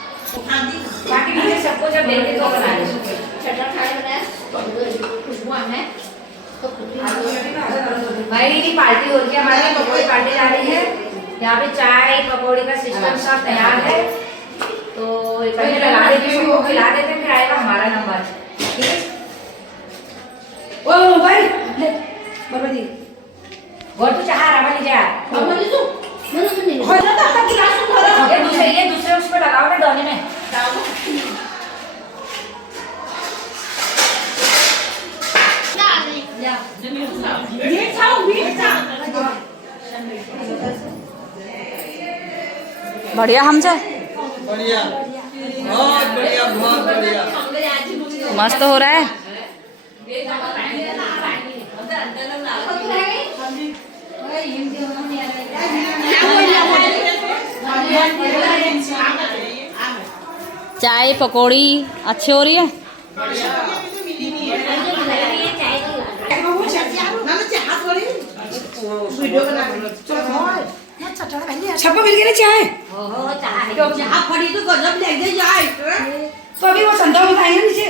बाकी मुझे सबको जब बेटे को बना ले चटन खाए बनाया खुशबू आना है तो भाई की पार्टी हो रही है हमारी पकौड़ी पार्टी जा रही है यहाँ पे चाय पकौड़ी का सिस्टम सब तैयार है तो पहले लगा देते हैं सबको खिला देते हैं फिर आएगा हमारा नंबर ठीक है ओ भाई बाबा जी और तो चाह रहा नहीं जा बाबा जी तो मैंने तो नहीं हो ना तो आपका गिलास तो धरा ये दूसरे उस पे लगाओ ना डोने में डालो या ये खाओ बढ़िया हम जाए बढ़िया बहुत बढ़िया बहुत बढ़िया मस्त हो रहा है। चाय पकौड़ी अच्छी हो रही है। सबको मिल गई ना चाय पड़ी तो गजब ले गई चाय तो अभी वो संतरा बताए हैं नीचे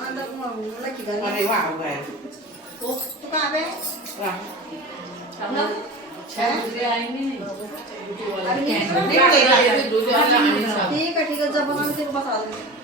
अरे वाह हो गए तो कहाँ पे ठीक है जब बनाने के बता देंगे